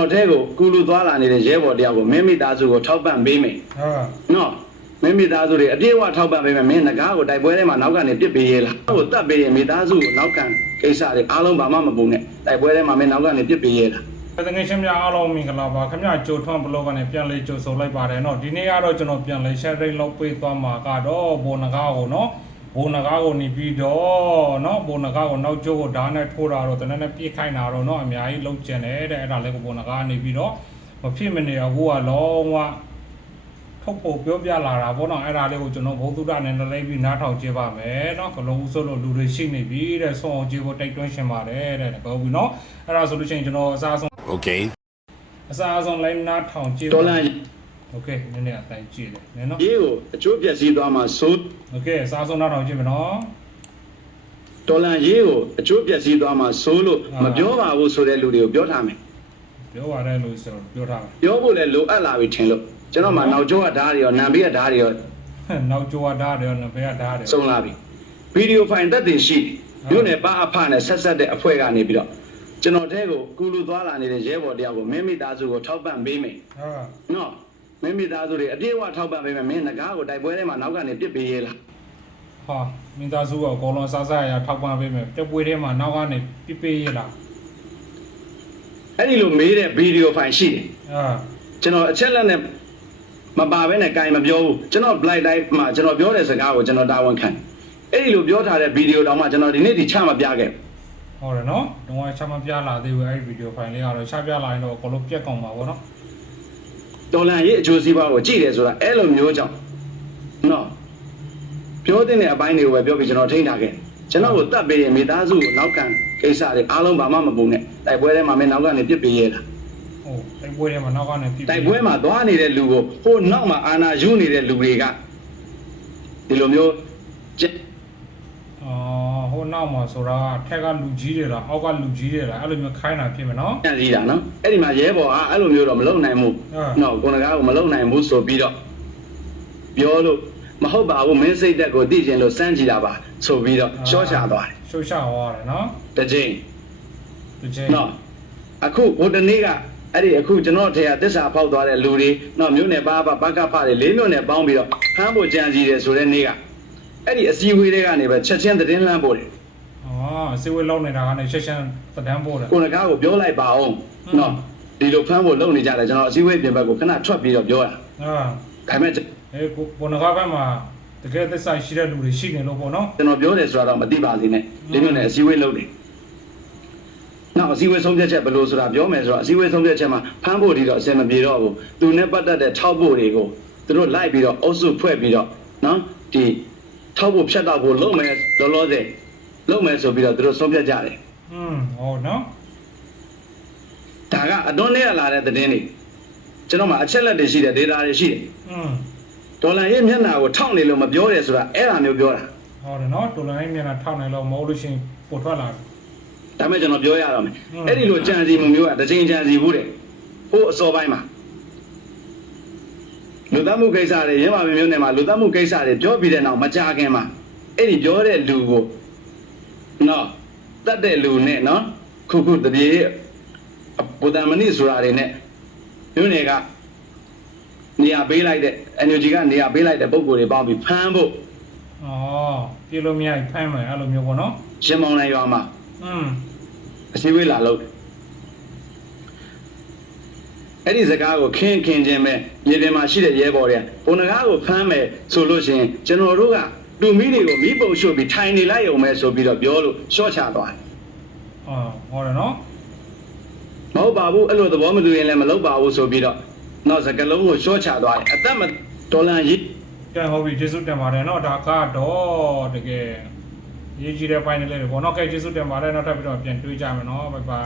တော်ထဲကိုကူလူသွားလာနေတဲ့ရဲဘော်တယောက်ကိုမင်းမိသားစုကိုထောက်ပံ့ပေးမယ် ဟာ နော်မင်းမိသားစုတွေအပြည့်အဝထောက်ပံ့ပေးမယ်မင်းငကားကိုတိုက်ပွဲထဲမှာနောက်ကနေပြစ်ပေးရလားဟိုတတ်ပေးရင်မိသားစုကိုနောက်ကန်ကိစ္စတွေအားလုံးဘာမှမပူနဲ့တိုက်ပွဲထဲမှာမင်းနောက်ကနေပြစ်ပေးရလား တကယ်ချင်းများအားလုံးမင်္ဂလာပါခင်ဗျာကြိုထွန်းဘလော့ကနေပြန်လေးကြိုဆိုလိုက်ပါတယ်เนาะဒီနေ့ကတော့ကျွန်တော်ပြန်လေး share rate လောက်ပေးသွားမှာကတော့ဘိုနဂါကိုเนาะ ဘိုနဂါကိုနေပြီးတော့เนาะဘိုနဂါကိုနောက်ကျိုးကိုဓာတ်နဲ့ထိုးတာတော့တနေ့နဲ့ပြစ်ခိုင်းတာတော့เนาะအများကြီးလုံးကျင်တယ်တဲ့အဲ့ဒါလေးကိုဘိုနဂါကနေပြီးတော့မဖြစ်မနေအခုကလုံးဝထုတ်ဖို့ပြောပြလာတာပေါ့နော်အဲ့ဒါလေးကိုကျွန်တော်ဘုသူဒ္ဓနဲ့လည်းပြီးနားထောင်ကြည့်ပါမယ်เนาะကလုံးဦးဆိုလို့လူတွေရှိနေပြီတဲ့ဆောင်းအောင်ကြည့်ဖို့တိုက်တွန်းရှင်ပါတယ်တဲ့ဘောဘူးเนาะအဲ့ဒါဆိုလို့ရှိရင်ကျွန်တော်အစားဆုံး Okay. အစားအဆုံးလိုက်နားထောင်ကြည့် တော်လန် โอเคနည်းနည်းအတိုင်းကြည့်တယ်နည်းနော် ရေးကိုအချိုးပြက်စီးသွားမှာဆိုး โอเคအစားအဆုံးနားထောင်ကြည့်မယ်နော် တော်လန်ရေးကိုအချိုးပြက်စီးသွားမှာဆိုးလို့ အာ မပြောပါဘူးဆိုတဲ့လူတွေကိုပြောထားမယ် ပြောပါတယ်လို့ဆိုတော့ပြောထားတယ် ပြောဖို့လည်းလိုအပ်လာပြီထင်လို့ကျွန်တော်မှနောက်ကျောကဓာတ်တွေရောနံပေးကဓာတ်တွေရော နောက်ကျော်ဓာတ်တယ်နော်ဘယ်ကဓာတ်တယ် စုံလာပြီဗီဒီယိုဖိုင်သက်တင်ရှိမြို့နယ်ပါအဖနဲ့ဆက်ဆက်တဲ့အဖွဲ့ကနေပြီးတော့ကျွန်တော်တဲကိုကူလူသွားလာနေတဲ့ရဲဘော်တယောက်ကိုမင်းမိသားစုကိုထောက်ပံ့ပေးမယ် ဟာ နော် မင်းမိသားစုတွေအပြည့်အဝထောက်ပံ့ပေးမယ်မင်းငကားကိုတိုက်ပွဲထဲမှာနောက်ကနေပြစ်ပေးရလားဟာမင်းသားစုကအကောလုံးစားစားရထောက်ပံ့ပေးမယ်တက်ပွေးထဲမှာနောက်ကနေပြစ်ပေးရလားအဲ့ဒီလိုမေးတဲ့ဗီဒီယိုဖိုင်ရှိတယ်ဟာကျွန်တော်အချက်လက်နဲ့မပါဘဲနဲ့ကင်မပြောဘူးကျွန်တော် blind live မှာကျွန်တော်ပြောတဲ့စကားကိုကျွန်တော်တာဝန်ခံအဲ့ဒီလိုပြောထားတဲ့ဗီဒီယိုတောင်မှကျွန်တော်ဒီနေ့ဒီချမပြခဲ့ဘူးဟုတ်တယ်နော်တော့ချမပြလာသေးဘူးအဲ့ဒီဗီဒီယိုဖိုင်လေးကတော့ချပြလာရင်တော့အကောလုံးပြက်ကောင်ပါဗောနော် တော်လန်ရေးအကျိုးစီးပွားကိုကြည့်တယ်ဆိုတာအဲ့လိုမျိုးကြောင့်နော်ပြောတဲ့အပိုင်းတွေကိုပဲပြောပြီးကျွန်တော်ထိန်းထားခဲ့ကျွန်တော်ကိုတတ်ပေးရင်မိသားစုကိုနောက်ကန်ကိစ္စတွေအားလုံးဘာမှမပူနဲ့တိုက်ပွဲထဲမှာမင်းနောက်ကနေပြစ်ပေးရတာဟုတ်တိုက်ပွဲထဲမှာနောက်ကနေပြစ်ပေးတိုက်ပွဲမှာသွားနေတဲ့လူကိုဟိုနောက်မှာအာနာယူနေတဲ့လူတွေကဒီလိုမျိုးကျ အော်ဟိုနောက်မှာဆိုတာထက်ကလူကြီးတွေလားအောက်ကလူကြီးတွေလားအဲ့လိုမျိုးခိုင်းတာဖြစ်မယ်နော်ညံ့စည်းတာနော်အဲ့ဒီမှာရဲဘော်ကအဲ့လိုမျိုးတော့မလုပ်နိုင်ဘူးအာနော်ကိုယ်ကားကိုမလုပ်နိုင်ဘူးဆိုပြီးတော့ပြောလို့မဟုတ်ပါဘူးမင်းစိတ်သက်ကိုသိကျင်လို့စမ်းကြည့်တာပါဆိုပြီးတော့ရှော့ချသွားတယ်ရှုပ်ရှာသွားတယ်နော်တစ်ချိန်ဒီချိန်နော်အခုဟိုတနေ့ကအဲ့ဒီအခုကျွန်တော်ထေရသစ္စာဖောက်သွားတဲ့လူတွေနော်မြို့နယ်ပါပါဘကဖတွေလေးမြို့နယ်ပေါင်းပြီးတော့ဖမ်းဖို့ကြံစီတယ်ဆိုတဲ့နေ့က အဲ့ဒီအစည်းအဝေးတွေကနေပဲချက်ချင်းသတင်းလမ်းပို့တယ်အော်စေဝေးလောက်နေတာကနေရှက်ရှက်သတန်းပို့တယ်ကိုယ်ကားကိုပြောလိုက်ပါအောင်နော်ဒီလိုဖမ်းဖို့လုပ်နေကြတယ်ကျွန်တော်အစည်းအဝေးပြင်ဘက်ကိုခဏထွက်ပြီးတော့ပြောတာအာဒါပေမဲ့အဲကိုဘုံငါးဘက်မှာတကယ်သစ္စာရှိတဲ့လူတွေရှိနေလို့ပေါ့နော်ကျွန်တော်ပြောတယ်ဆိုတော့မသိပါသေးနဲ့ဒီမျိုးနဲ့အစည်းအဝေးလုပ်တယ်။နောက်အစည်းအဝေးဆုံးဖြတ်ချက်ဘယ်လိုဆိုတာပြောမယ်ဆိုတော့အစည်းအဝေးဆုံးဖြတ်ချက်မှာဖမ်းဖို့ဒီတော့အဆင်မပြေတော့ဘူး။သူနဲ့ပတ်သက်တဲ့ထောက်ဖို့တွေကိုသူတို့လိုက်ပြီးတော့အုပ်စုဖွဲ့ပြီးတော့နော်ဒီ ထောက်ဖို့ဖြတ်တော့ဖို့လုပ်မယ်လောလောဆယ်လုပ်မယ်ဆိုပြီးတော့သူတို့ဆုံးဖြတ်ကြတယ် อืมဟောနော် ။ဒါကအတွန်းနဲ့လာတဲ့သတင်းတွေကျွန်တော်မှအချက်လက်တွေရှိတယ် data တွေရှိတယ် อืม ။ဒေါ်လာရဲ့မျက်နှာကိုထောက်နေလို့မပြောတယ်ဆိုတာအဲ့ဒါမျိုးပြောတာ ဟောတယ်နော်ဒေါ်လာနဲ့မြန်တာထောက်နိုင်လို့မဟုတ်လို့ရှရင်ပို့ထွက်လာတယ် ။ဒါပေမဲ့ကျွန်တော်ပြောရတော့မယ် อืม ။အဲ့ဒီလိုကြံစီမှုမျိုးကတစ်ချိန်ကြံစီဘူးတဲ့။ဟိုအစောပိုင်းမှာ လူသတ်မှုကိစ္စတွေရင်းပါမမျိုးနဲ့မှာလူသတ်မှုကိစ္စတွေပြောပြီးတဲ့နောက်မကြခင်မှာအဲ့ဒီပြောတဲ့လူကိုနော်တတ်တဲ့လူနဲ့နော်ခုခုတပြေဗုဒ္ဓမဏိဆိုတာတွေနဲ့မြို့နယ်ကနေရာပေးလိုက်တဲ့ NUG ကနေရာပေးလိုက်တဲ့ပုံကိုယ်တွေပေါင်းပြီးဖမ်းဖို့အော်ပြေလို့မရရင်ဖမ်းမယ်အဲ့လိုမျိုးပေါ့နော်ရှင်မောင်နိုင်ရွာမှာอืมအစည်းအဝေးလာလို့ အဲ့ဒီစကားကိုခင်းခင်းချင်းပဲမြေပြင်မှာရှိတဲ့ရဲဘော်တွေကဘုံနဂါကိုဖမ်းမယ်ဆိုလို့ရှိရင်ကျွန်တော်တို့ကလူမီးတွေကိုမီးပုံရှို့ပြီးထိုင်နေလိုက်ရုံပဲဆိုပြီးတော့ပြောလို့ရှော့ချသွားတယ်အော်ဟောတယ်နော်မဟုတ်ပါဘူးအဲ့လိုသဘောမတူရင်လည်းမလုပ်ပါဘူးဆိုပြီးတော့နောက်စကလုံးကိုရှော့ချသွားတယ်အသက်မဒေါ်လာရည်ကဲဟုတ်ပြီကျေးဇူးတင်ပါတယ်နော်ဒါကတော့တကယ်ရေးကြည့်တဲ့ပိုင်းလေးတွေပေါ့နော်ကဲကျေးဇူးတင်ပါတယ်နောက်ထပ်ပြီးတော့ပြန်တွေ့ကြမယ်နော်ဘိုင်ဘိုင်